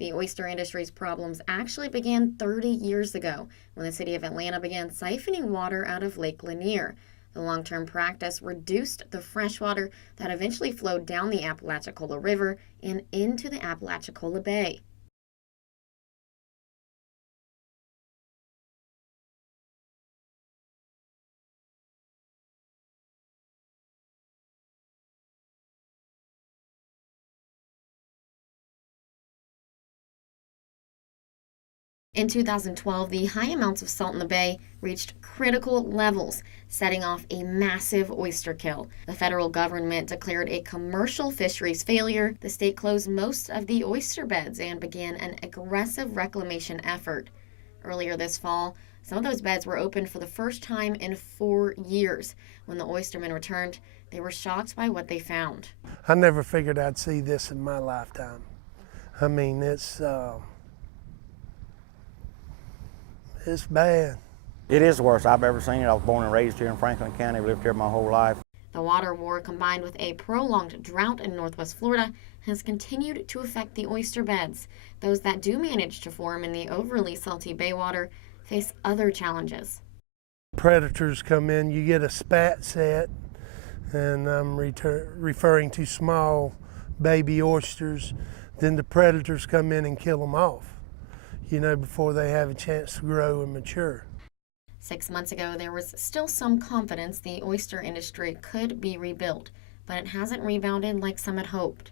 The oyster industry's problems actually began 30 years ago when the city of Atlanta began siphoning water out of Lake Lanier. The long-term practice reduced the fresh water that eventually flowed down the Apalachicola River and into the Apalachicola Bay. In 2012, the high amounts of salt in the bay reached critical levels, setting off a massive oyster kill. The federal government declared a commercial fisheries failure. The state closed most of the oyster beds and began an aggressive reclamation effort. Earlier this fall, some of those beds were opened for the first time in 4 years. When the oystermen returned, they were shocked by what they found. I never figured I'd see this in my lifetime. I mean, it's bad. It is the worst I've ever seen it. I was born and raised here in Franklin County, lived here my whole life. The water war, combined with a prolonged drought in northwest Florida, has continued to affect the oyster beds. Those that do manage to form in the overly salty bay water face other challenges. Predators come in, you get a spat set, and I'm referring to small baby oysters. Then the predators come in and kill them off, before they have a chance to grow and mature. 6 months ago, there was still some confidence the oyster industry could be rebuilt, but it hasn't rebounded like some had hoped.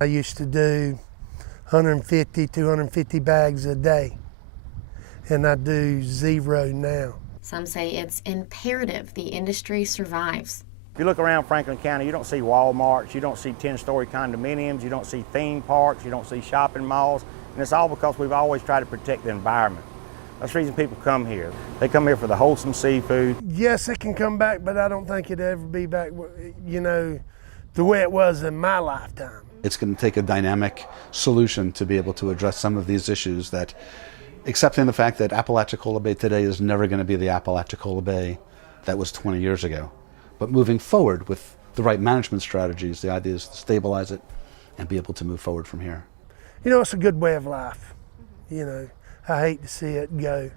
I used to do 150, 250 bags a day, and I do 0 now. Some say it's imperative the industry survives. If you look around Franklin County, you don't see Walmarts, you don't see 10-story condominiums, you don't see theme parks, you don't see shopping malls, and it's all because we've always tried to protect the environment. That's the reason people come here. They come here for the wholesome seafood. Yes, it can come back, but I don't think it'll ever be back, the way it was in my lifetime. It's going to take a dynamic solution to be able to address some of these issues, that accepting the fact that Apalachicola Bay today is never going to be the Apalachicola Bay that was 20 years ago. But moving forward with the right management strategies, the idea is to stabilize it and be able to move forward from here. It's a good way of life. I hate to see it go.